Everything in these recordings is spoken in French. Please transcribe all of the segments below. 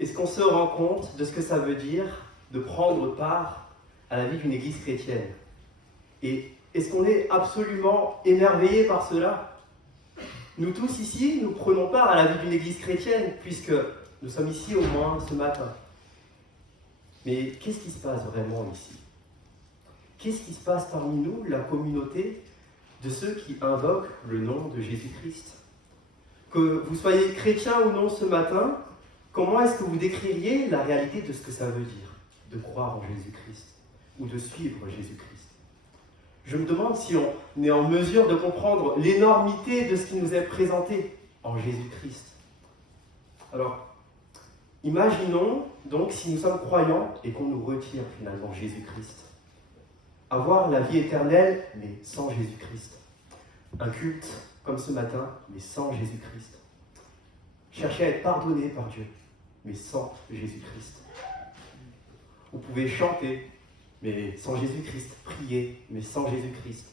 est-ce qu'on se rend compte de ce que ça veut dire de prendre part à la vie d'une église chrétienne? Et est-ce qu'on est absolument émerveillé par cela? Nous tous ici, nous prenons part à la vie d'une église chrétienne, puisque nous sommes ici au moins ce matin. Mais qu'est-ce qui se passe vraiment ici? Qu'est-ce qui se passe parmi nous, la communauté de ceux qui invoquent le nom de Jésus-Christ? Que vous soyez chrétien ou non ce matin, comment est-ce que vous décririez la réalité de ce que ça veut dire de croire en Jésus-Christ ou de suivre Jésus-Christ? Je me demande si on est en mesure de comprendre l'énormité de ce qui nous est présenté en Jésus-Christ. Alors, imaginons donc si nous sommes croyants et qu'on nous retire finalement Jésus-Christ. Avoir la vie éternelle, mais sans Jésus-Christ. Un culte comme ce matin, mais sans Jésus-Christ. Chercher à être pardonné par Dieu, mais sans Jésus-Christ. Vous pouvez chanter, mais sans Jésus-Christ. Prier, mais sans Jésus-Christ.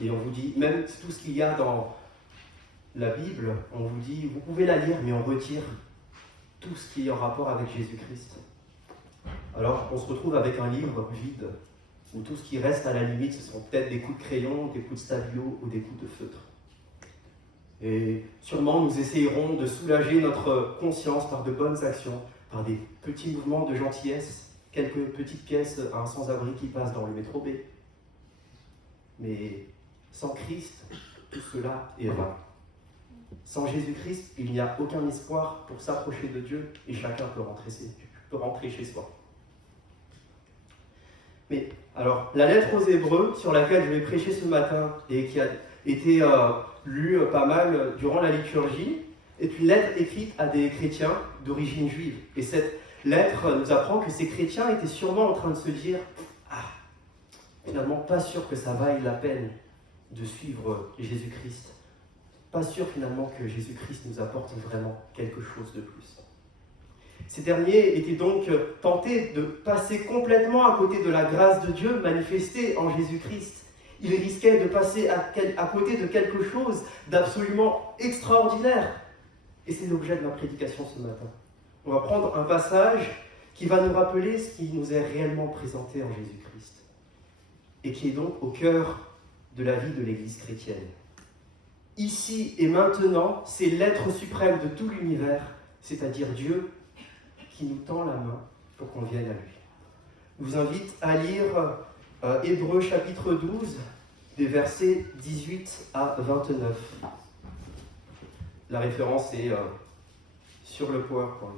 Et on vous dit, même tout ce qu'il y a dans la Bible, on vous dit, vous pouvez la lire, mais on retire tout ce qui est en rapport avec Jésus-Christ. Alors, on se retrouve avec un livre vide, où tout ce qui reste à la limite, ce sont peut-être des coups de crayon, des coups de stabilo ou des coups de feutre. Et sûrement, nous essayerons de soulager notre conscience par de bonnes actions, par des petits mouvements de gentillesse, quelques petites pièces à un sans-abri qui passe dans le métro B. Mais sans Christ, tout cela est vain. Sans Jésus-Christ, il n'y a aucun espoir pour s'approcher de Dieu et chacun peut rentrer chez soi. Mais alors, la lettre aux Hébreux, sur laquelle je vais prêcher ce matin et qui a été lue pas mal durant la liturgie, est une lettre écrite à des chrétiens d'origine juive. Et cette lettre nous apprend que ces chrétiens étaient sûrement en train de se dire « Ah, finalement, pas sûr que ça vaille la peine de suivre Jésus-Christ. Pas sûr finalement que Jésus-Christ nous apporte vraiment quelque chose de plus. » Ces derniers étaient donc tentés de passer complètement à côté de la grâce de Dieu manifestée en Jésus-Christ. Ils risquaient de passer à côté de quelque chose d'absolument extraordinaire. Et c'est l'objet de ma prédication ce matin. On va prendre un passage qui va nous rappeler ce qui nous est réellement présenté en Jésus-Christ. Et qui est donc au cœur de la vie de l'Église chrétienne. Ici et maintenant, c'est l'être suprême de tout l'univers, c'est-à-dire Dieu, qui nous tend la main pour qu'on vienne à lui. Je vous invite à lire Hébreux chapitre 12, des versets 18 à 29. La référence est sur le PowerPoint.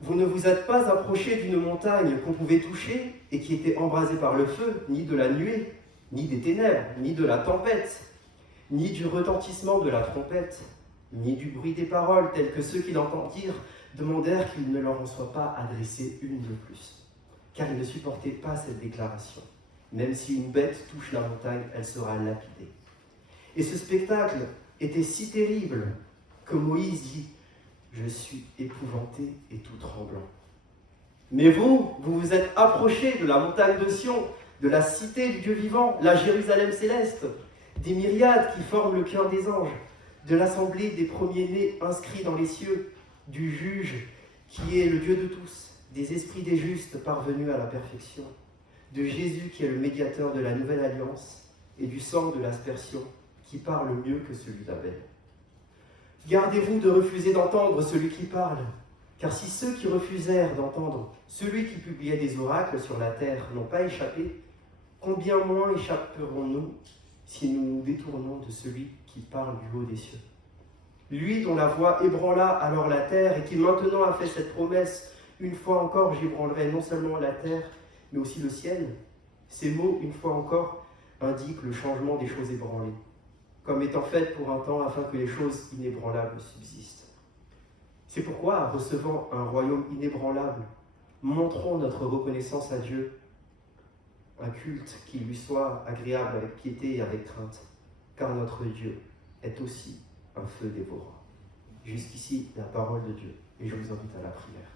Vous ne vous êtes pas approchés d'une montagne qu'on pouvait toucher et qui était embrasée par le feu, ni de la nuée, ni des ténèbres, ni de la tempête, ni du retentissement de la trompette, ni du bruit des paroles telles que ceux qui l'entendirent demandèrent qu'il ne leur en soit pas adressé une de plus, car ils ne supportaient pas cette déclaration. Même si une bête touche la montagne, elle sera lapidée. Et ce spectacle était si terrible que Moïse dit « Je suis épouvanté et tout tremblant. » Mais vous vous êtes approchés de la montagne de Sion, de la cité du Dieu vivant, la Jérusalem céleste, des myriades qui forment le cœur des anges, de l'assemblée des premiers-nés inscrits dans les cieux, du juge qui est le Dieu de tous, des esprits des justes parvenus à la perfection, de Jésus qui est le médiateur de la nouvelle alliance et du sang de l'aspersion qui parle mieux que celui d'Abel. Gardez-vous de refuser d'entendre celui qui parle, car si ceux qui refusèrent d'entendre celui qui publiait des oracles sur la terre n'ont pas échappé, combien moins échapperons-nous si nous nous détournons de celui qui parle du haut des cieux. Lui dont la voix ébranla alors la terre et qui maintenant a fait cette promesse, une fois encore j'ébranlerai non seulement la terre, mais aussi le ciel. Ces mots, une fois encore, indiquent le changement des choses ébranlées, comme étant faites pour un temps afin que les choses inébranlables subsistent. C'est pourquoi, recevant un royaume inébranlable, montrons notre reconnaissance à Dieu, un culte qui lui soit agréable avec piété et avec crainte, car notre Dieu est aussi un feu dévorant. Jusqu'ici, la parole de Dieu, et je vous invite à la prière.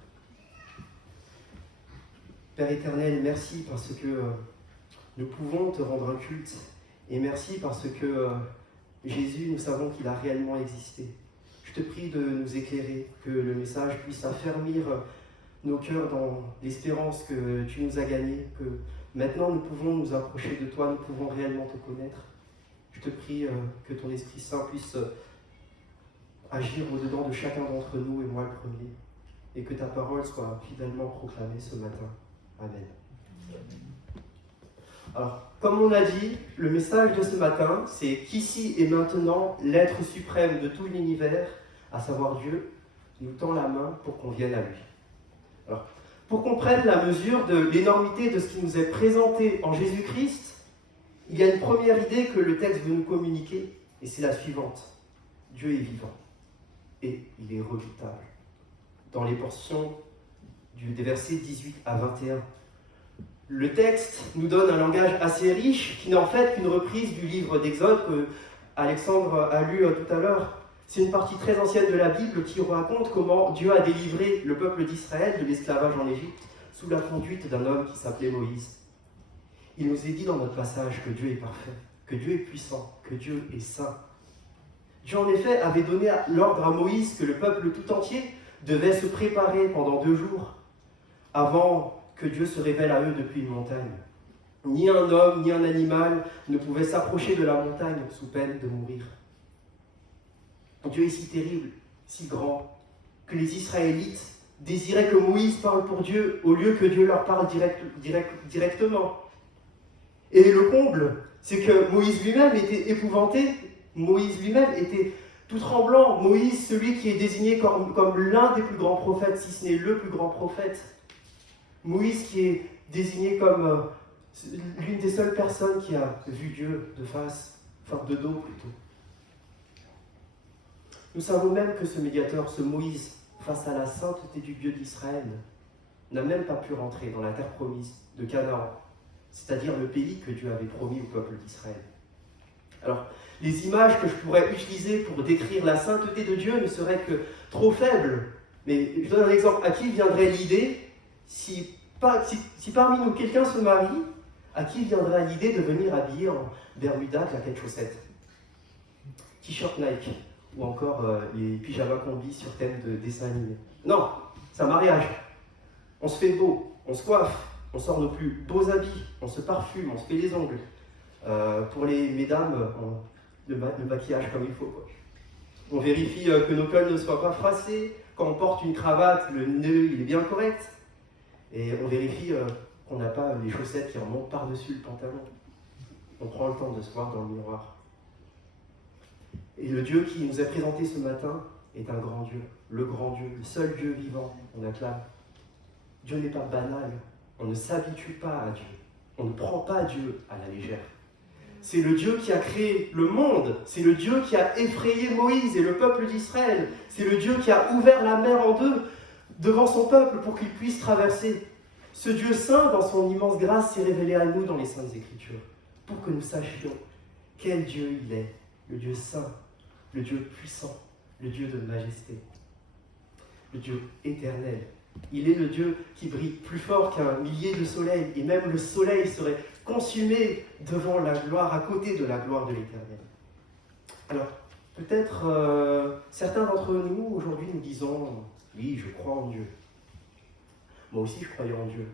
Père éternel, merci parce que nous pouvons te rendre un culte, et merci parce que Jésus, nous savons qu'il a réellement existé. Je Je te prie de nous éclairer, que le message puisse affermir nos cœurs dans l'espérance que tu nous as gagnée, que maintenant nous pouvons nous approcher de toi, nous pouvons réellement te connaître. Je te prie que ton Esprit Saint puisse agir au-dedans de chacun d'entre nous, et moi le premier, et que ta parole soit fidèlement proclamée ce matin. Amen. Alors, comme on a dit, le message de ce matin, c'est qu'ici et maintenant, l'être suprême de tout l'univers, à savoir Dieu, nous tend la main pour qu'on vienne à lui. Alors, pour qu'on prenne la mesure de l'énormité de ce qui nous est présenté en Jésus-Christ, il y a une première idée que le texte veut nous communiquer, et c'est la suivante. Dieu est vivant, et il est redoutable. Dans les portions des versets 18 à 21, le texte nous donne un langage assez riche, qui n'est en fait qu'une reprise du livre d'Exode que Alexandre a lu tout à l'heure. C'est une partie très ancienne de la Bible qui raconte comment Dieu a délivré le peuple d'Israël de l'esclavage en Égypte sous la conduite d'un homme qui s'appelait Moïse. Il nous est dit dans notre passage que Dieu est parfait, que Dieu est puissant, que Dieu est saint. Dieu en effet avait donné l'ordre à Moïse que le peuple tout entier devait se préparer pendant 2 jours avant que Dieu se révèle à eux depuis une montagne. Ni un homme, ni un animal ne pouvait s'approcher de la montagne sous peine de mourir. Dieu est si terrible, si grand, que les Israélites désiraient que Moïse parle pour Dieu au lieu que Dieu leur parle directement. Et le comble, c'est que Moïse lui-même était épouvanté, Moïse lui-même était tout tremblant. Moïse, celui qui est désigné comme l'un des plus grands prophètes, si ce n'est le plus grand prophète. Moïse qui est désigné comme l'une des seules personnes qui a vu Dieu de face, enfin de dos plutôt. Nous savons même que ce médiateur, ce Moïse, face à la sainteté du Dieu d'Israël, n'a même pas pu rentrer dans la terre promise de Canaan, c'est-à-dire le pays que Dieu avait promis au peuple d'Israël. Alors, les images que je pourrais utiliser pour décrire la sainteté de Dieu ne seraient que trop faibles. Mais je donne un exemple. À qui viendrait l'idée, si parmi nous quelqu'un se marie, à qui viendrait l'idée de venir habillé en bermuda, claquettes, chaussettes, t-shirt Nike, ou encore les pyjamas combi sur thème de dessin animé? Non, c'est un mariage. On se fait beau, on se coiffe, on sort nos plus beaux habits, on se parfume, on se fait les ongles. Pour les mesdames, le maquillage comme il faut, quoi. On vérifie que nos cols ne soient pas froissés. Quand on porte une cravate, le nœud il est bien correct. Et on vérifie qu'on n'a pas les chaussettes qui remontent par-dessus le pantalon. On prend le temps de se voir dans le miroir. Et le Dieu qui nous est présenté ce matin est un grand Dieu, le seul Dieu vivant, on acclame. Dieu n'est pas banal, on ne s'habitue pas à Dieu, on ne prend pas Dieu à la légère. C'est le Dieu qui a créé le monde, c'est le Dieu qui a effrayé Moïse et le peuple d'Israël, c'est le Dieu qui a ouvert la mer en deux devant son peuple pour qu'il puisse traverser. Ce Dieu saint, dans son immense grâce, s'est révélé à nous dans les Saintes Écritures, pour que nous sachions quel Dieu il est, le Dieu saint, le Dieu puissant, le Dieu de majesté, le Dieu éternel. Il est le Dieu qui brille plus fort qu'un millier de soleils, et même le soleil serait consumé devant la gloire, à côté de la gloire de l'Éternel. Alors, peut-être certains d'entre nous, aujourd'hui, nous disons « Oui, je crois en Dieu. Moi aussi, je croyais en Dieu. »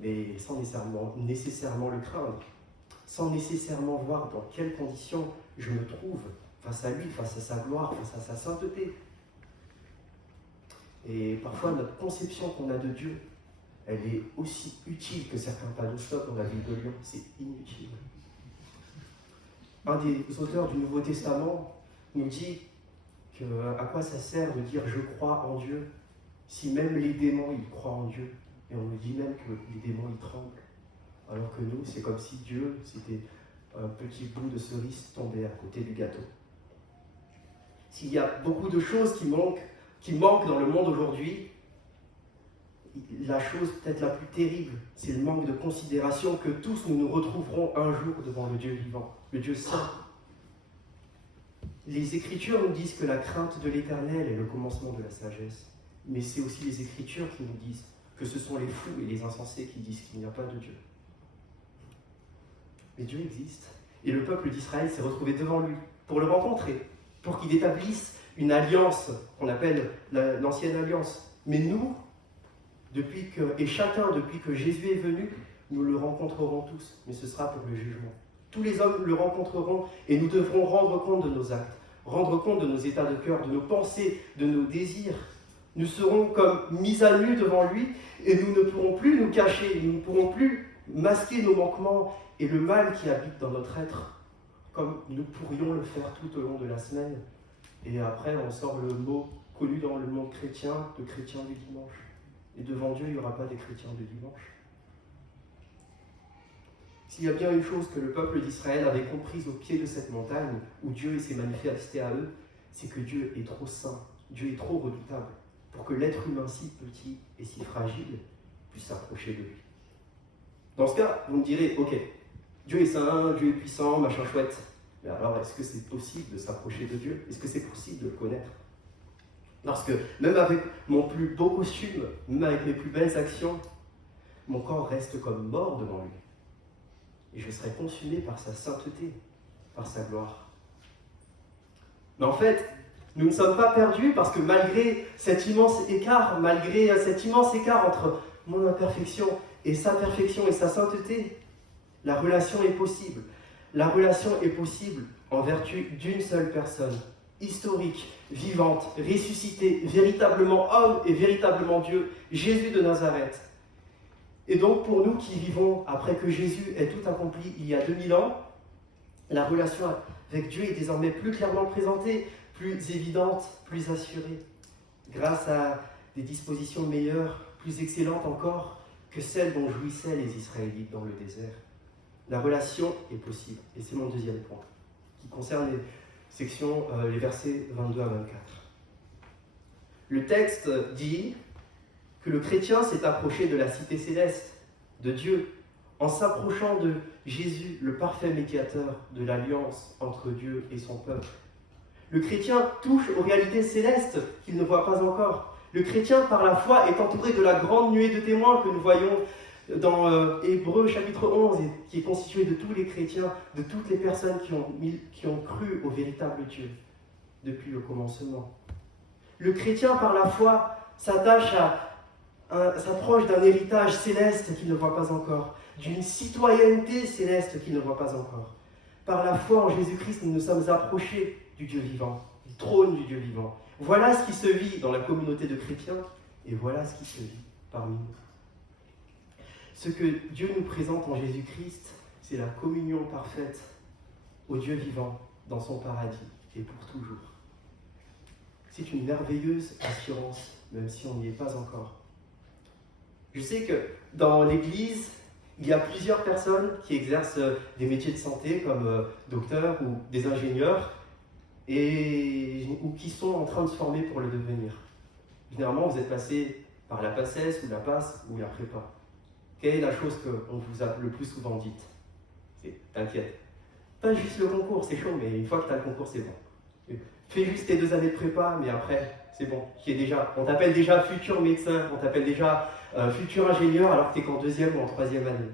Mais sans nécessairement le craindre, sans nécessairement voir dans quelles conditions je me trouve face à lui, face à sa gloire, face à sa sainteté. Et parfois, notre conception qu'on a de Dieu, elle est aussi utile que certains panneaux stop dans la ville de Lyon. C'est inutile. Un des auteurs du Nouveau Testament nous dit à quoi ça sert de dire « je crois en Dieu » si même les démons, ils croient en Dieu. Et on nous dit même que les démons, ils tremblent. Alors que nous, c'est comme si Dieu, c'était un petit bout de cerise tombé à côté du gâteau. S'il y a beaucoup de choses qui manquent dans le monde aujourd'hui, la chose peut-être la plus terrible, c'est le manque de considération que tous nous nous retrouverons un jour devant le Dieu vivant, le Dieu saint. Les Écritures nous disent que la crainte de l'Éternel est le commencement de la sagesse, mais c'est aussi les Écritures qui nous disent que ce sont les fous et les insensés qui disent qu'il n'y a pas de Dieu. Mais Dieu existe, et le peuple d'Israël s'est retrouvé devant lui pour le rencontrer, pour qu'il établisse une alliance qu'on appelle l'ancienne alliance. Mais nous, et chacun, depuis que Jésus est venu, nous le rencontrerons tous, mais ce sera pour le jugement. Tous les hommes le rencontreront et nous devrons rendre compte de nos actes, rendre compte de nos états de cœur, de nos pensées, de nos désirs. Nous serons comme mis à nu devant lui et nous ne pourrons plus nous cacher, nous ne pourrons plus masquer nos manquements et le mal qui habite dans notre être, comme nous pourrions le faire tout au long de la semaine. Et après, on sort le mot connu dans le monde chrétien, de chrétien du dimanche. Et devant Dieu, il n'y aura pas des chrétiens du dimanche. S'il y a bien une chose que le peuple d'Israël avait comprise au pied de cette montagne, où Dieu s'est manifesté à eux, c'est que Dieu est trop saint, Dieu est trop redoutable, pour que l'être humain si petit et si fragile puisse s'approcher de lui. Dans ce cas, vous me direz, ok, Dieu est saint, Dieu est puissant, machin chouette. Mais alors, est-ce que c'est possible de s'approcher de Dieu? Est-ce que c'est possible de le connaître? Parce que même avec mon plus beau costume, même avec mes plus belles actions, mon corps reste comme mort devant lui. Et je serai consumé par sa sainteté, par sa gloire. Mais en fait, nous ne sommes pas perdus parce que malgré cet immense écart entre mon imperfection et sa perfection et sa sainteté, la relation est possible. La relation est possible en vertu d'une seule personne, historique, vivante, ressuscitée, véritablement homme et véritablement Dieu, Jésus de Nazareth. Et donc pour nous qui vivons après que Jésus ait tout accompli il y a 2000 ans, la relation avec Dieu est désormais plus clairement présentée, plus évidente, plus assurée, grâce à des dispositions meilleures, plus excellentes encore que celles dont jouissaient les Israélites dans le désert. La relation est possible, et c'est mon deuxième point, qui concerne les versets 22 à 24. Le texte dit que le chrétien s'est approché de la cité céleste, de Dieu, en s'approchant de Jésus, le parfait médiateur de l'alliance entre Dieu et son peuple. Le chrétien touche aux réalités célestes qu'il ne voit pas encore. Le chrétien, par la foi, est entouré de la grande nuée de témoins que nous voyons dans Hébreux chapitre 11, et qui est constitué de tous les chrétiens, de toutes les personnes qui ont cru au véritable Dieu depuis le commencement. Le chrétien, par la foi, s'approche d'un héritage céleste qu'il ne voit pas encore, d'une citoyenneté céleste qu'il ne voit pas encore. Par la foi en Jésus-Christ, nous nous sommes approchés du Dieu vivant, du trône du Dieu vivant. Voilà ce qui se vit dans la communauté de chrétiens, et voilà ce qui se vit parmi nous. Ce que Dieu nous présente en Jésus-Christ, c'est la communion parfaite au Dieu vivant dans son paradis et pour toujours. C'est une merveilleuse assurance, même si on n'y est pas encore. Je sais que dans l'Église, il y a plusieurs personnes qui exercent des métiers de santé comme docteurs ou des ingénieurs ou qui sont en train de se former pour le devenir. Généralement, vous êtes passé par la PACES ou la PASS ou la prépa. Quelle est la chose qu'on vous a le plus souvent dite? C'est t'inquiète. Pas juste le concours, c'est chaud, mais une fois que tu as le concours, c'est bon. Fais juste tes 2 années de prépa, mais après, c'est bon. On t'appelle déjà futur médecin, on t'appelle déjà futur ingénieur alors que tu es qu'en 2e ou en 3e année.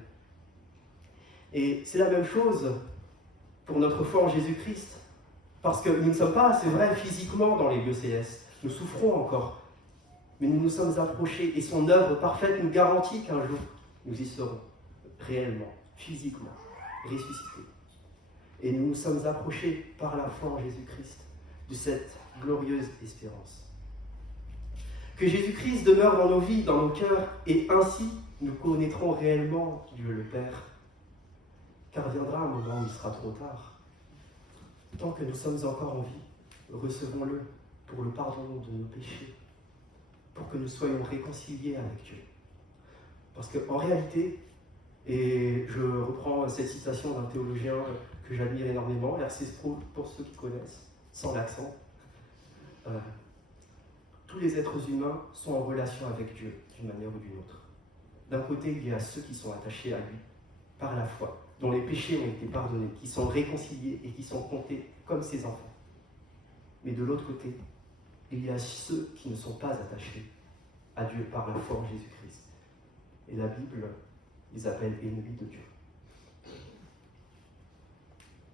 Et c'est la même chose pour notre foi en Jésus-Christ. Parce que nous ne sommes pas, c'est vrai, physiquement dans les lieux célestes. Nous souffrons encore. Mais nous nous sommes approchés et son œuvre parfaite nous garantit qu'un jour, nous y serons, réellement, physiquement, ressuscités. Et nous nous sommes approchés par la foi en Jésus-Christ de cette glorieuse espérance. Que Jésus-Christ demeure dans nos vies, dans nos cœurs, et ainsi nous connaîtrons réellement Dieu le Père. Car viendra un moment où il sera trop tard. Tant que nous sommes encore en vie, recevons-le pour le pardon de nos péchés, pour que nous soyons réconciliés avec Dieu. Parce qu'en réalité, et je reprends cette citation d'un théologien que j'admire énormément, R.C. Sproul, pour ceux qui connaissent, sans l'accent, tous les êtres humains sont en relation avec Dieu, d'une manière ou d'une autre. D'un côté, il y a ceux qui sont attachés à lui, par la foi, dont les péchés ont été pardonnés, qui sont réconciliés et qui sont comptés comme ses enfants. Mais de l'autre côté, il y a ceux qui ne sont pas attachés à Dieu par la foi en Jésus-Christ. Et la Bible les appelle ennemis de Dieu.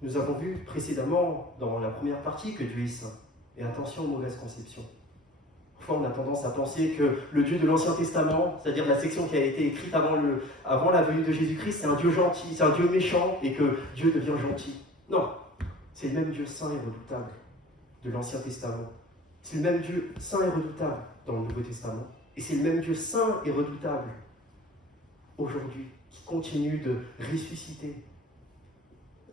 Nous avons vu précédemment dans la première partie que Dieu est saint. Et attention aux mauvaises conceptions. Parfois, on a tendance à penser que le Dieu de l'Ancien Testament, c'est-à-dire la section qui a été écrite avant la venue de Jésus-Christ, c'est un Dieu gentil, c'est un Dieu méchant, et que Dieu devient gentil. Non, c'est le même Dieu saint et redoutable de l'Ancien Testament. C'est le même Dieu saint et redoutable dans le Nouveau Testament. Et c'est le même Dieu saint et redoutable aujourd'hui, qui continue de ressusciter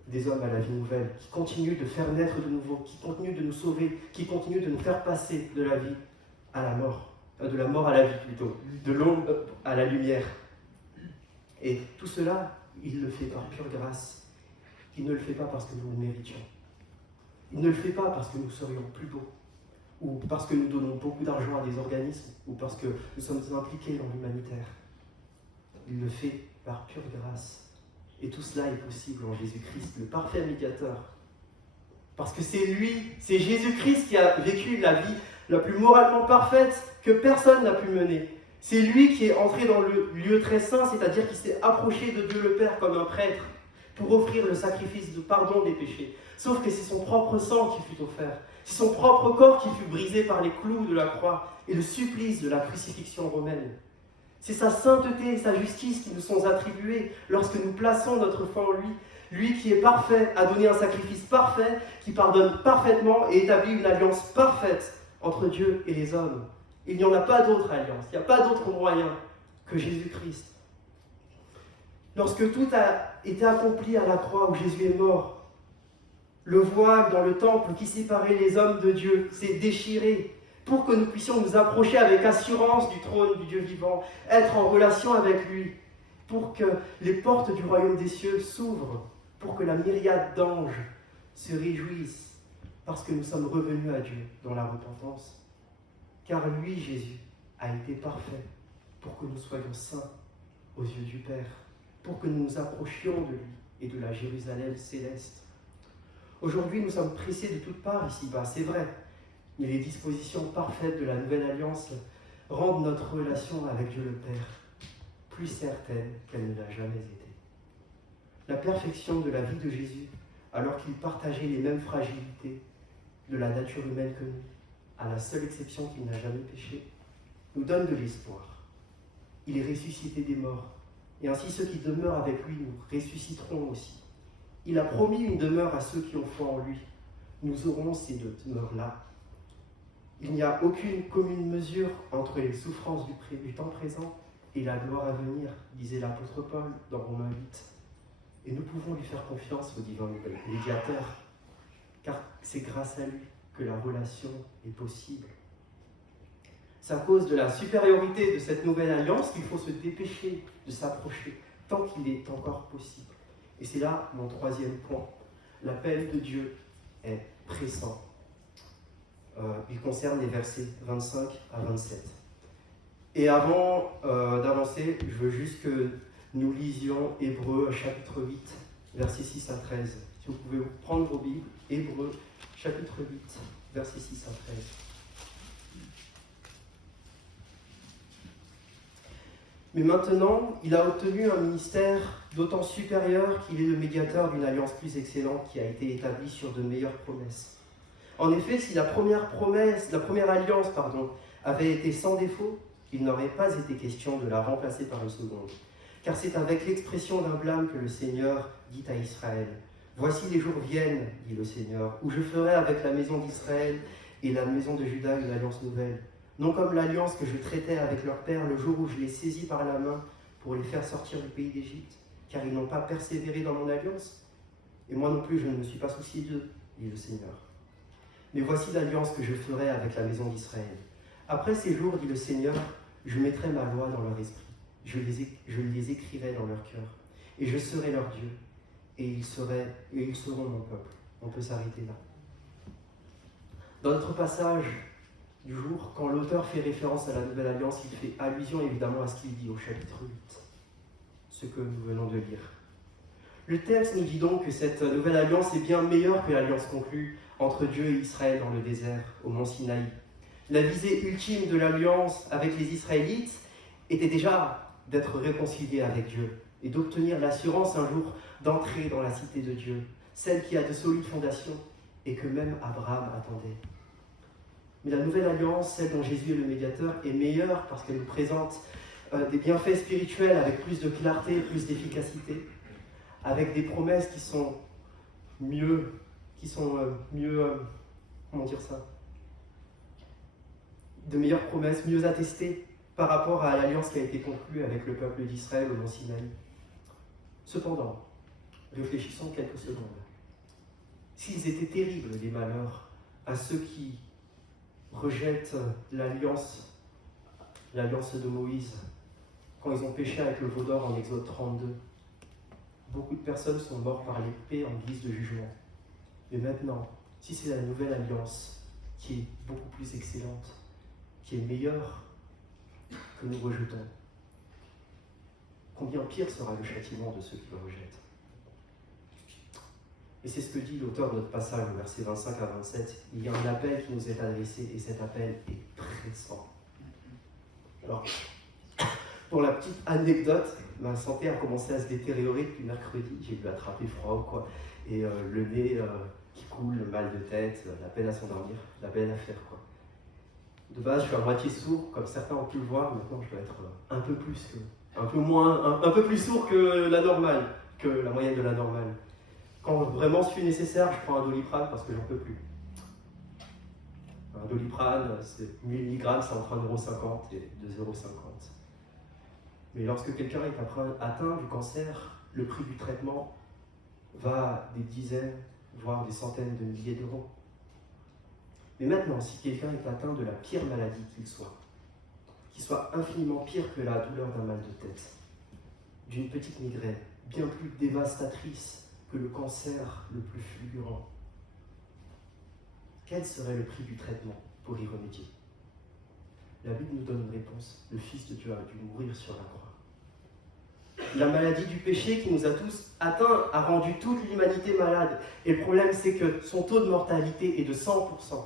des hommes à la vie nouvelle, qui continue de faire naître de nouveau, qui continue de nous sauver, qui continue de nous faire passer de la vie à la mort, de la mort à la vie plutôt, de l'ombre à la lumière. Et tout cela, il le fait par pure grâce. Il ne le fait pas parce que nous le méritions. Il ne le fait pas parce que nous serions plus beaux, ou parce que nous donnons beaucoup d'argent à des organismes, ou parce que nous sommes impliqués dans l'humanitaire. Il le fait par pure grâce. Et tout cela est possible en Jésus-Christ, le parfait médiateur. Parce que c'est lui, c'est Jésus-Christ qui a vécu la vie la plus moralement parfaite que personne n'a pu mener. C'est lui qui est entré dans le lieu très saint, c'est-à-dire qui s'est approché de Dieu le Père comme un prêtre pour offrir le sacrifice de pardon des péchés. Sauf que c'est son propre sang qui fut offert. C'est son propre corps qui fut brisé par les clous de la croix et le supplice de la crucifixion romaine. C'est sa sainteté et sa justice qui nous sont attribuées lorsque nous plaçons notre foi en lui. Lui qui est parfait a donné un sacrifice parfait, qui pardonne parfaitement et établit une alliance parfaite entre Dieu et les hommes. Il n'y en a pas d'autre alliance, il n'y a pas d'autre moyen que Jésus-Christ. Lorsque tout a été accompli à la croix où Jésus est mort, le voile dans le temple qui séparait les hommes de Dieu s'est déchiré pour que nous puissions nous approcher avec assurance du trône du Dieu vivant, être en relation avec lui, pour que les portes du royaume des cieux s'ouvrent, pour que la myriade d'anges se réjouissent, parce que nous sommes revenus à Dieu dans la repentance. Car lui, Jésus, a été parfait pour que nous soyons saints aux yeux du Père, pour que nous nous approchions de lui et de la Jérusalem céleste. Aujourd'hui, nous sommes pressés de toutes parts ici-bas, c'est vrai, mais les dispositions parfaites de la nouvelle alliance rendent notre relation avec Dieu le Père plus certaine qu'elle ne l'a jamais été. La perfection de la vie de Jésus, alors qu'il partageait les mêmes fragilités de la nature humaine que nous, à la seule exception qu'il n'a jamais péché, nous donne de l'espoir. Il est ressuscité des morts, et ainsi ceux qui demeurent avec lui nous ressusciteront aussi. Il a promis une demeure à ceux qui ont foi en lui. Nous aurons ces deux demeures-là. Il n'y a aucune commune mesure entre les souffrances du temps présent et la gloire à venir, disait l'apôtre Paul dans Romains 8. Et nous pouvons lui faire confiance au divin médiateur, car c'est grâce à lui que la relation est possible. C'est à cause de la supériorité de cette nouvelle alliance qu'il faut se dépêcher de s'approcher, tant qu'il est encore possible. Et c'est là mon troisième point. L'appel de Dieu est pressant. Il concerne les versets 25 à 27. Et avant d'avancer, je veux juste que nous lisions Hébreux chapitre 8, versets 6 à 13. Si vous pouvez prendre vos Bibles, Hébreux chapitre 8, versets 6 à 13. Mais maintenant, il a obtenu un ministère d'autant supérieur qu'il est le médiateur d'une alliance plus excellente qui a été établie sur de meilleures promesses. En effet, si la première alliance avait été sans défaut, il n'aurait pas été question de la remplacer par une seconde. Car c'est avec l'expression d'un blâme que le Seigneur dit à Israël : « Voici les jours viennent, dit le Seigneur, où je ferai avec la maison d'Israël et la maison de Juda une alliance nouvelle. Non comme l'alliance que je traitais avec leur père le jour où je les saisis par la main pour les faire sortir du pays d'Égypte, car ils n'ont pas persévéré dans mon alliance. Et moi non plus, je ne me suis pas soucié d'eux, dit le Seigneur. Mais voici l'alliance que je ferai avec la maison d'Israël. Après ces jours, dit le Seigneur, je mettrai ma loi dans leur esprit, je les écrirai dans leur cœur, et je serai leur Dieu, et ils seront mon peuple. » On peut s'arrêter là. Dans notre passage du jour, quand l'auteur fait référence à la nouvelle alliance, il fait allusion évidemment à ce qu'il dit au chapitre 8, ce que nous venons de lire. Le texte nous dit donc que cette nouvelle alliance est bien meilleure que l'alliance conclue entre Dieu et Israël dans le désert, au mont Sinaï. La visée ultime de l'alliance avec les Israélites était déjà d'être réconciliés avec Dieu et d'obtenir l'assurance un jour d'entrer dans la cité de Dieu, celle qui a de solides fondations et que même Abraham attendait. Mais la nouvelle alliance, celle dont Jésus est le médiateur, est meilleure parce qu'elle nous présente des bienfaits spirituels avec plus de clarté, plus d'efficacité, avec des promesses qui sont mieux, comment dire ça, de meilleures promesses, mieux attestées par rapport à l'alliance qui a été conclue avec le peuple d'Israël au mont Sinaï. Cependant, réfléchissons quelques secondes. S'ils étaient terribles, les malheurs, à ceux qui rejettent l'alliance de Moïse, quand ils ont péché avec le veau d'or en Exode 32, beaucoup de personnes sont mortes par l'épée en guise de jugement. Mais maintenant, si c'est la nouvelle alliance qui est beaucoup plus excellente, qui est meilleure que nous rejetons, combien pire sera le châtiment de ceux qui le rejettent. Et c'est ce que dit l'auteur de notre passage, versets 25 à 27. Il y a un appel qui nous est adressé et cet appel est pressant. Alors, pour la petite anecdote, ma santé a commencé à se détériorer depuis mercredi. J'ai dû attraper froid ou quoi. Et le nez qui coule, le mal de tête, la peine à s'endormir, la peine à faire quoi. De base, je suis à moitié sourd, comme certains ont pu le voir. Maintenant, je dois être un peu plus sourd que la normale, que la moyenne de la normale. Quand vraiment ce fut nécessaire, je prends un Doliprane parce que j'en peux plus. Un Doliprane, c'est 1000 mg, c'est entre 1,50 € et 2,50 €. Mais lorsque quelqu'un est atteint du cancer, le prix du traitement va des dizaines, voire des centaines de milliers d'euros. Mais maintenant, si quelqu'un est atteint de la pire maladie qu'il soit infiniment pire que la douleur d'un mal de tête, d'une petite migraine, bien plus dévastatrice que le cancer le plus fulgurant, quel serait le prix du traitement pour y remédier? La Bible nous donne une réponse. Le Fils de Dieu a dû mourir sur la croix. La maladie du péché qui nous a tous atteints a rendu toute l'humanité malade. Et le problème, c'est que son taux de mortalité est de 100%.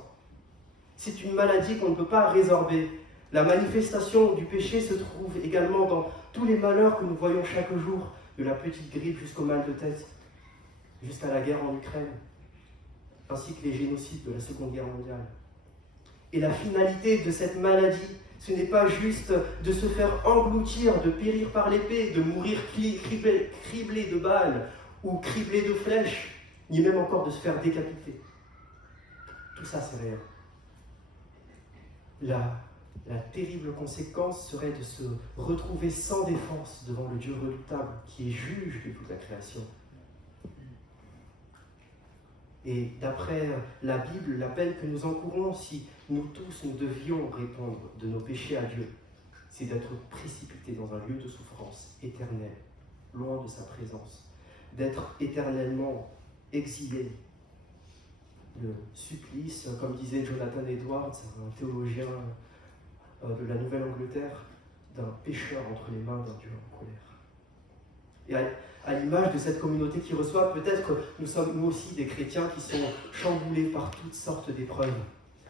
C'est une maladie qu'on ne peut pas résorber. La manifestation du péché se trouve également dans tous les malheurs que nous voyons chaque jour, de la petite grippe jusqu'au mal de tête, jusqu'à la guerre en Ukraine, ainsi que les génocides de la Seconde Guerre mondiale. Et la finalité de cette maladie, ce n'est pas juste de se faire engloutir, de périr par l'épée, de mourir criblé de balles ou criblé de flèches, ni même encore de se faire décapiter. Tout ça, c'est rien. La terrible conséquence serait de se retrouver sans défense devant le Dieu redoutable qui est juge de toute la création. Et d'après la Bible, l'appel que nous encourons, si nous tous nous devions répondre de nos péchés à Dieu, c'est d'être précipités dans un lieu de souffrance éternelle, loin de sa présence, d'être éternellement exilés. Le supplice, comme disait Jonathan Edwards, un théologien de la Nouvelle-Angleterre, d'un pécheur entre les mains d'un Dieu en colère. Et à l'image de cette communauté qui reçoit, peut-être que nous sommes nous aussi des chrétiens qui sont chamboulés par toutes sortes d'épreuves,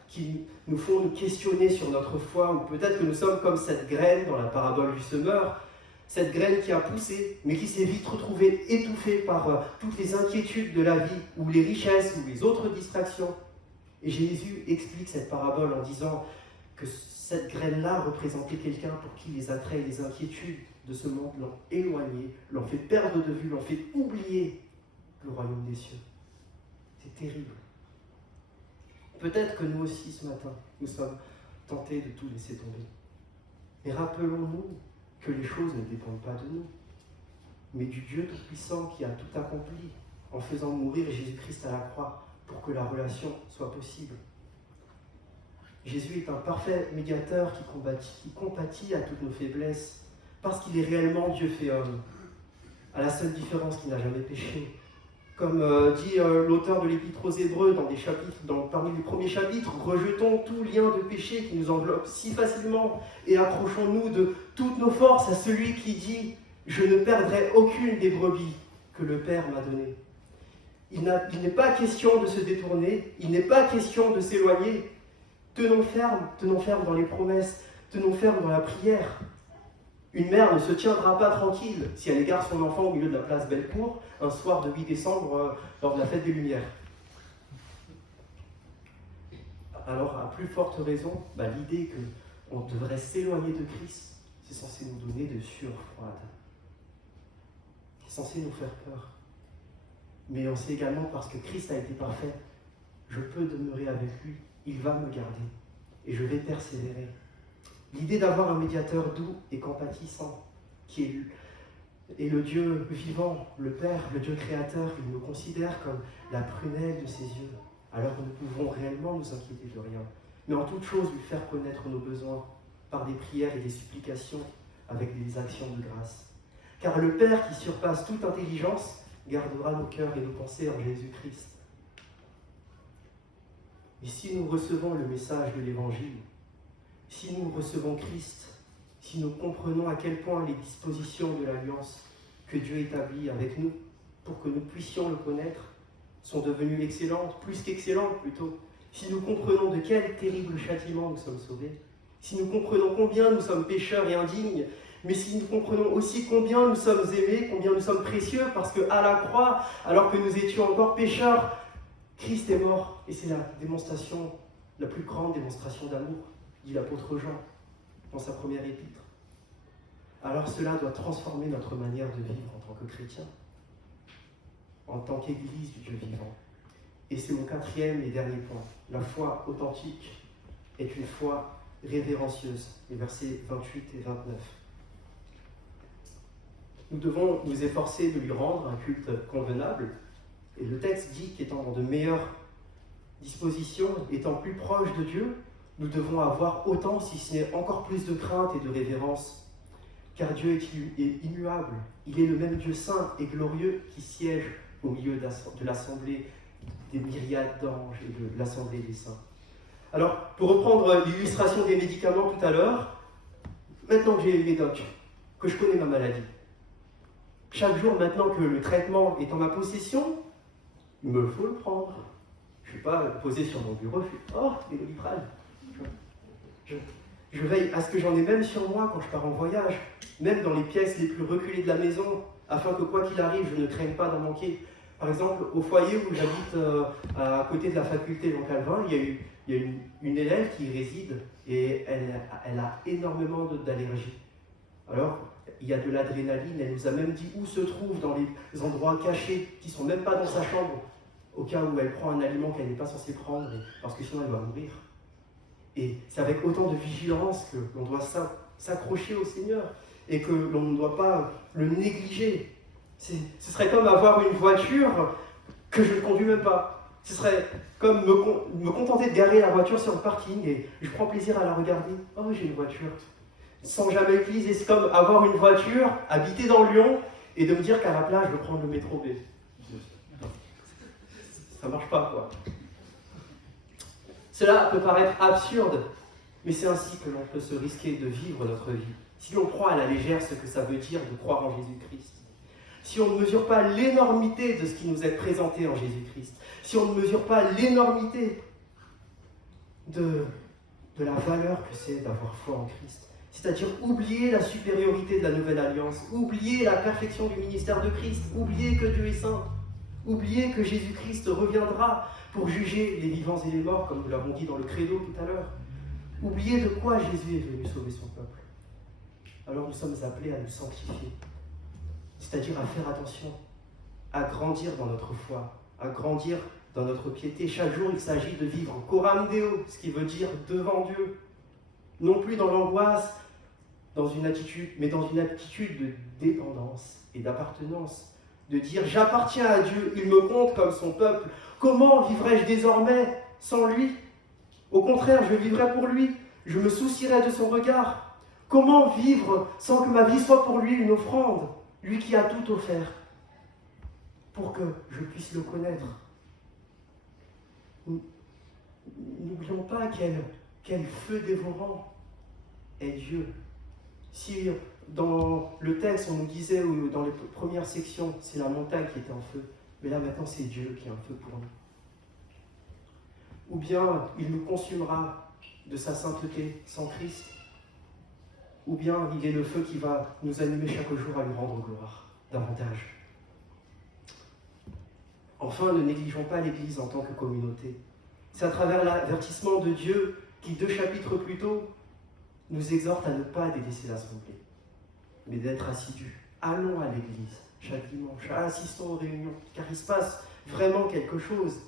qui nous font nous questionner sur notre foi, ou peut-être que nous sommes comme cette graine dans la parabole du semeur, cette graine qui a poussé, mais qui s'est vite retrouvée étouffée par toutes les inquiétudes de la vie, ou les richesses, ou les autres distractions. Et Jésus explique cette parabole en disant que cette graine-là représentait quelqu'un pour qui les attraits et les inquiétudes de ce monde l'ont éloigné, l'ont fait perdre de vue, l'ont fait oublier le royaume des cieux. C'est terrible. Peut-être que nous aussi ce matin, nous sommes tentés de tout laisser tomber. Mais rappelons-nous que les choses ne dépendent pas de nous, mais du Dieu Tout-Puissant qui a tout accompli en faisant mourir Jésus-Christ à la croix pour que la relation soit possible. Jésus est un parfait médiateur qui compatit à toutes nos faiblesses, parce qu'il est réellement Dieu fait homme, à la seule différence qu'il n'a jamais péché. Comme dit l'auteur de l'Épître aux Hébreux parmi les premiers chapitres, rejetons tout lien de péché qui nous enveloppe si facilement et accrochons-nous de toutes nos forces à celui qui dit « Je ne perdrai aucune des brebis que le Père m'a données ». Il n'est pas question de se détourner, il n'est pas question de s'éloigner. Tenons ferme dans les promesses, tenons ferme dans la prière. Une mère ne se tiendra pas tranquille si elle égare son enfant au milieu de la place Bellecour un soir de 8 décembre lors de la fête des Lumières. alors à plus forte raison, l'idée qu'on devrait s'éloigner de Christ, c'est censé nous donner de sueur froide. C'est censé nous faire peur. Mais on sait également parce que Christ a été parfait, je peux demeurer avec lui, il va me garder et je vais persévérer. L'idée d'avoir un médiateur doux et compatissant, qui est le Dieu vivant, le Père, le Dieu créateur, il nous considère comme la prunelle de ses yeux. Alors nous pouvons réellement nous inquiéter de rien, mais en toute chose lui faire connaître nos besoins par des prières et des supplications avec des actions de grâce. Car le Père qui surpasse toute intelligence gardera nos cœurs et nos pensées en Jésus-Christ. Et si nous recevons le message de l'Évangile, si nous recevons Christ, si nous comprenons à quel point les dispositions de l'alliance que Dieu établit avec nous pour que nous puissions le connaître sont devenues excellentes, plus qu'excellentes plutôt, si nous comprenons de quel terrible châtiment nous sommes sauvés, si nous comprenons combien nous sommes pécheurs et indignes, mais si nous comprenons aussi combien nous sommes aimés, combien nous sommes précieux, parce qu'à la croix, alors que nous étions encore pécheurs, Christ est mort, et c'est la démonstration, la plus grande démonstration d'amour, dit l'apôtre Jean dans sa première épître. Alors cela doit transformer notre manière de vivre en tant que chrétien, en tant qu'Église du Dieu vivant. Et c'est mon quatrième et dernier point. La foi authentique est une foi révérencieuse, les versets 28 et 29. Nous devons nous efforcer de lui rendre un culte convenable, et le texte dit qu'étant dans de meilleures dispositions, étant plus proches de Dieu, nous devons avoir autant, si ce n'est encore plus de crainte et de révérence, car Dieu est immuable. Il est le même Dieu saint et glorieux qui siège au milieu de l'assemblée des myriades d'anges et de l'assemblée des saints. Alors, pour reprendre l'illustration des médicaments tout à l'heure, maintenant que j'ai les médocs, que je connais ma maladie, chaque jour maintenant que le traitement est en ma possession, il me faut le prendre. Je ne suis pas posé sur mon bureau, je suis « Oh, les Doliprane !» Je veille à ce que j'en ai même sur moi quand je pars en voyage, même dans les pièces les plus reculées de la maison, afin que quoi qu'il arrive, je ne craigne pas d'en manquer. Par exemple, au foyer où j'habite à côté de la faculté Jean Calvin, il y a une élève qui y réside et elle a énormément d'allergies. Alors, il y a de l'adrénaline, elle nous a même dit où se trouve dans les endroits cachés, qui ne sont même pas dans sa chambre, au cas où elle prend un aliment qu'elle n'est pas censée prendre, parce que sinon elle va mourir. Et c'est avec autant de vigilance que l'on doit s'accrocher au Seigneur et que l'on ne doit pas le négliger. Ce serait comme avoir une voiture que je ne conduis même pas. Ce serait comme me contenter de garer la voiture sur le parking et je prends plaisir à la regarder. Oh, j'ai une voiture. Sans jamais l'utiliser. C'est comme avoir une voiture, habiter dans Lyon et de me dire qu'à la plage, je vais prendre le métro B. Ça ne marche pas, quoi. Cela peut paraître absurde, mais c'est ainsi que l'on peut se risquer de vivre notre vie. Si l'on prend à la légère ce que ça veut dire de croire en Jésus-Christ, si on ne mesure pas l'énormité de ce qui nous est présenté en Jésus-Christ, si on ne mesure pas l'énormité de la valeur que c'est d'avoir foi en Christ, c'est-à-dire oublier la supériorité de la nouvelle alliance, oublier la perfection du ministère de Christ, oublier que Dieu est saint, oublier que Jésus-Christ reviendra pour juger les vivants et les morts, comme nous l'avons dit dans le credo tout à l'heure. Oublier de quoi Jésus est venu sauver son peuple. Alors nous sommes appelés à nous sanctifier, c'est-à-dire à faire attention, à grandir dans notre foi, à grandir dans notre piété. Chaque jour, il s'agit de vivre coram Deo, ce qui veut dire devant Dieu. Non plus dans l'angoisse, mais dans une attitude de dépendance et d'appartenance. De dire, j'appartiens à Dieu, il me compte comme son peuple. Comment vivrai-je désormais sans lui? Au contraire, je vivrai pour lui, je me soucierai de son regard. Comment vivre sans que ma vie soit pour lui une offrande, lui qui a tout offert, pour que je puisse le connaître? N'oublions pas quel feu dévorant est Dieu. Si dans le texte on nous disait, ou dans les premières sections, c'est la montagne qui était en feu, mais là maintenant c'est Dieu qui est en feu pour nous. Ou bien il nous consumera de sa sainteté sans Christ, ou bien il est le feu qui va nous animer chaque jour à lui rendre gloire davantage. Enfin, ne négligeons pas l'Église en tant que communauté. C'est à travers l'avertissement de Dieu qui, 2 chapitres plus tôt, nous exhorte à ne pas délaisser l'assemblée, mais d'être assidus. Allons à l'église chaque dimanche, assistons aux réunions, car il se passe vraiment quelque chose.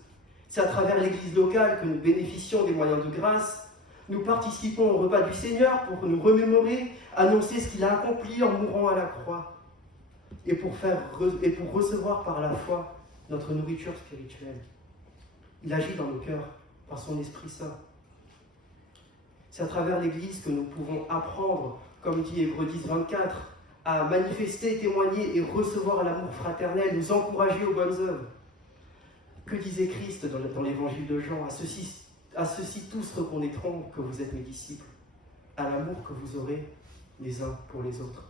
C'est à travers l'église locale que nous bénéficions des moyens de grâce. Nous participons au repas du Seigneur pour nous remémorer, annoncer ce qu'il a accompli en mourant à la croix, et pour recevoir par la foi notre nourriture spirituelle. Il agit dans nos cœurs par son Esprit Saint. C'est à travers l'Église que nous pouvons apprendre, comme dit Hébreux 10, 24, à manifester, témoigner et recevoir l'amour fraternel, nous encourager aux bonnes œuvres. Que disait Christ dans l'évangile de Jean ? À ceux-ci tous reconnaîtront que vous êtes mes disciples, à l'amour que vous aurez les uns pour les autres.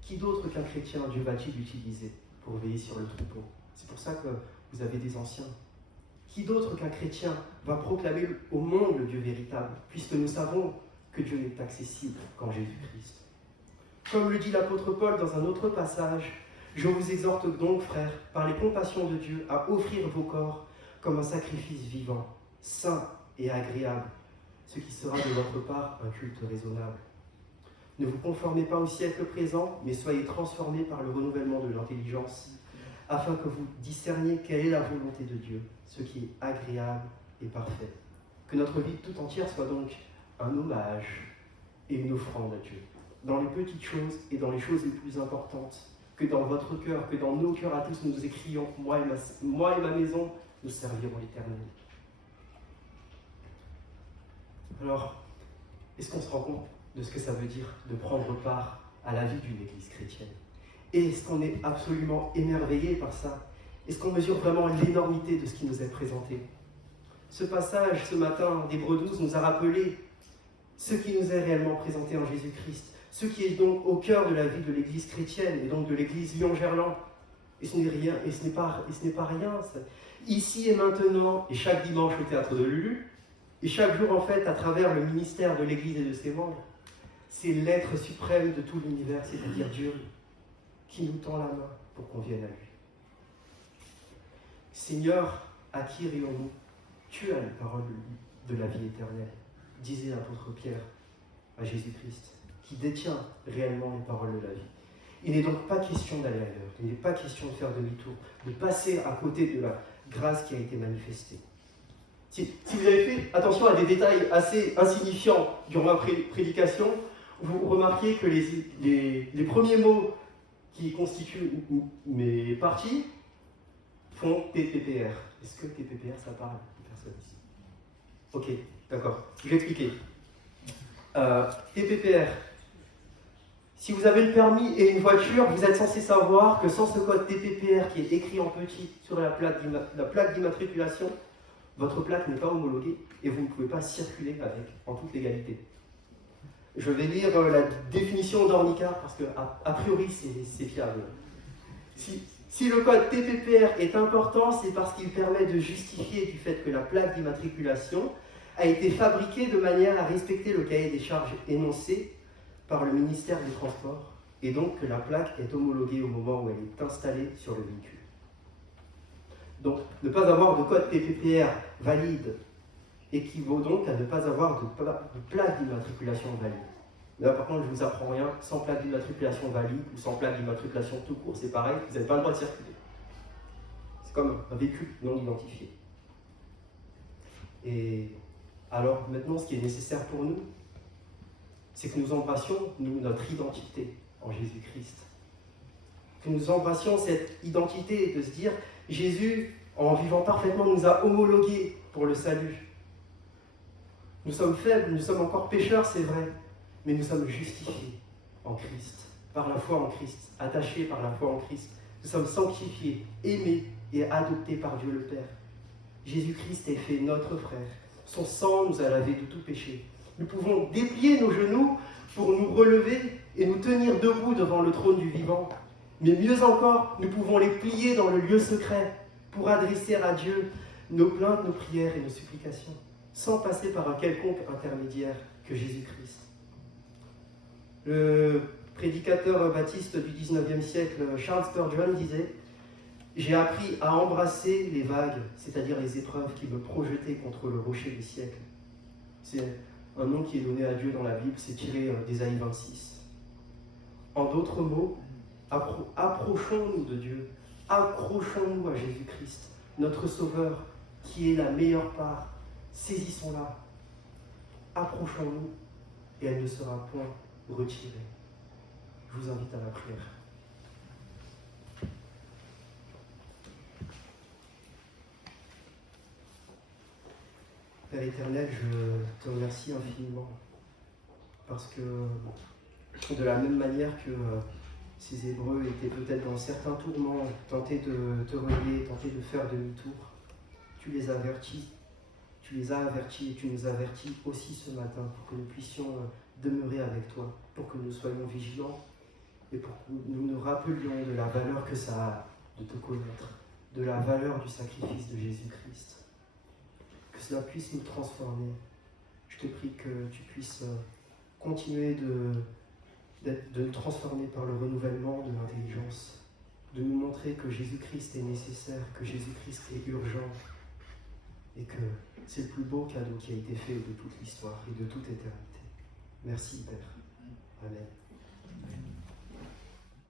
Qui d'autre qu'un chrétien Dieu va-t-il utiliser pour veiller sur le troupeau ? C'est pour ça que vous avez des anciens. Qui d'autre qu'un chrétien va proclamer au monde le Dieu véritable, puisque nous savons que Dieu n'est accessible qu'en Jésus-Christ. Comme le dit l'apôtre Paul dans un autre passage, « Je vous exhorte donc, frères, par les compassions de Dieu, à offrir vos corps comme un sacrifice vivant, saint et agréable, ce qui sera de votre part un culte raisonnable. Ne vous conformez pas au siècle présent, mais soyez transformés par le renouvellement de l'intelligence, afin que vous discerniez quelle est la volonté de Dieu, ce qui est agréable et parfait. Que notre vie tout entière soit donc un hommage et une offrande à Dieu, dans les petites choses et dans les choses les plus importantes, que dans votre cœur, que dans nos cœurs à tous, nous écrions « Moi et ma maison, nous servirons l'Éternel ». Alors, est-ce qu'on se rend compte de ce que ça veut dire de prendre part à la vie d'une Église chrétienne ? Et est-ce qu'on est absolument émerveillé par ça ? Est-ce qu'on mesure vraiment l'énormité de ce qui nous est présenté ? Ce passage, ce matin, d'Hébreux 12, nous a rappelé ce qui nous est réellement présenté en Jésus-Christ, ce qui est donc au cœur de la vie de l'Église chrétienne, et donc de l'Église Lyon-Gerland. Et ce n'est pas rien. Ici et maintenant, et chaque dimanche au théâtre de Lulu, et chaque jour en fait à travers le ministère de l'Église et de ses membres, c'est l'être suprême de tout l'univers, c'est-à-dire Dieu, qui nous tend la main pour qu'on vienne à lui. Seigneur, à qui irions-nous ? Tu as les paroles de la vie éternelle, disait l'apôtre Pierre à Jésus-Christ, qui détient réellement les paroles de la vie. Il n'est donc pas question d'aller ailleurs, il n'est pas question de faire demi-tour, de passer à côté de la grâce qui a été manifestée. Si vous avez fait attention à des détails assez insignifiants durant ma prédication, vous remarquez que les premiers mots qui constituent mes parties font TPPR. Est-ce que TPPR, ça parle de personne ici ? Ok, d'accord. Je vais expliquer. TPPR. Si vous avez le permis et une voiture, vous êtes censé savoir que sans ce code TPPR qui est écrit en petit sur la plaque d'immatriculation, votre plaque n'est pas homologuée et vous ne pouvez pas circuler avec en toute légalité. Je vais lire la définition d'Ornicar parce qu'a priori c'est fiable. Si le code TPPR est important, c'est parce qu'il permet de justifier du fait que la plaque d'immatriculation a été fabriquée de manière à respecter le cahier des charges énoncé par le ministère des Transports et donc que la plaque est homologuée au moment où elle est installée sur le véhicule. Donc, ne pas avoir de code TPPR valide équivaut donc à ne pas avoir de plaque d'immatriculation valide. Là, par contre, je ne vous apprends rien, sans plaque d'immatriculation valide ou sans plaque d'immatriculation tout court, c'est pareil, vous n'avez pas le droit de circuler. C'est comme un véhicule non identifié. Et alors, maintenant, ce qui est nécessaire pour nous, c'est que nous embrassions, notre identité en Jésus-Christ. Que nous embrassions cette identité de se dire, Jésus, en vivant parfaitement, nous a homologués pour le salut. Nous sommes faibles, nous sommes encore pécheurs, c'est vrai, mais nous sommes justifiés en Christ, par la foi en Christ, attachés par la foi en Christ. Nous sommes sanctifiés, aimés et adoptés par Dieu le Père. Jésus-Christ est fait notre frère. Son sang nous a lavés de tout péché. Nous pouvons déplier nos genoux pour nous relever et nous tenir debout devant le trône du vivant. Mais mieux encore, nous pouvons les plier dans le lieu secret pour adresser à Dieu nos plaintes, nos prières et nos supplications, sans passer par un quelconque intermédiaire que Jésus-Christ. Le prédicateur baptiste du XIXe siècle, Charles Spurgeon, disait J'ai appris à embrasser les vagues, c'est-à-dire les épreuves qui me projetaient contre le rocher des siècles. C'est un nom qui est donné à Dieu dans la Bible, c'est tiré d'Ésaïe 26. En d'autres mots, approchons-nous de Dieu, accrochons-nous à Jésus-Christ, notre Sauveur, qui est la meilleure part. Saisissons-la, approchons-nous, et elle ne sera point retirée. Je vous invite à la prière. Père éternel, je te remercie infiniment, parce que de la même manière que ces Hébreux étaient peut-être dans certains tourments, tentés de te relier, tentés de faire demi-tour, tu les as avertis et tu nous avertis aussi ce matin pour que nous puissions demeurer avec toi, pour que nous soyons vigilants et pour que nous nous rappelions de la valeur que ça a de te connaître, de la valeur du sacrifice de Jésus-Christ. Que cela puisse nous transformer. Je te prie que tu puisses continuer de nous transformer par le renouvellement de l'intelligence, de nous montrer que Jésus-Christ est nécessaire, que Jésus-Christ est urgent, et que c'est le plus beau cadeau qui a été fait de toute l'histoire et de toute éternité. Merci Père. Amen.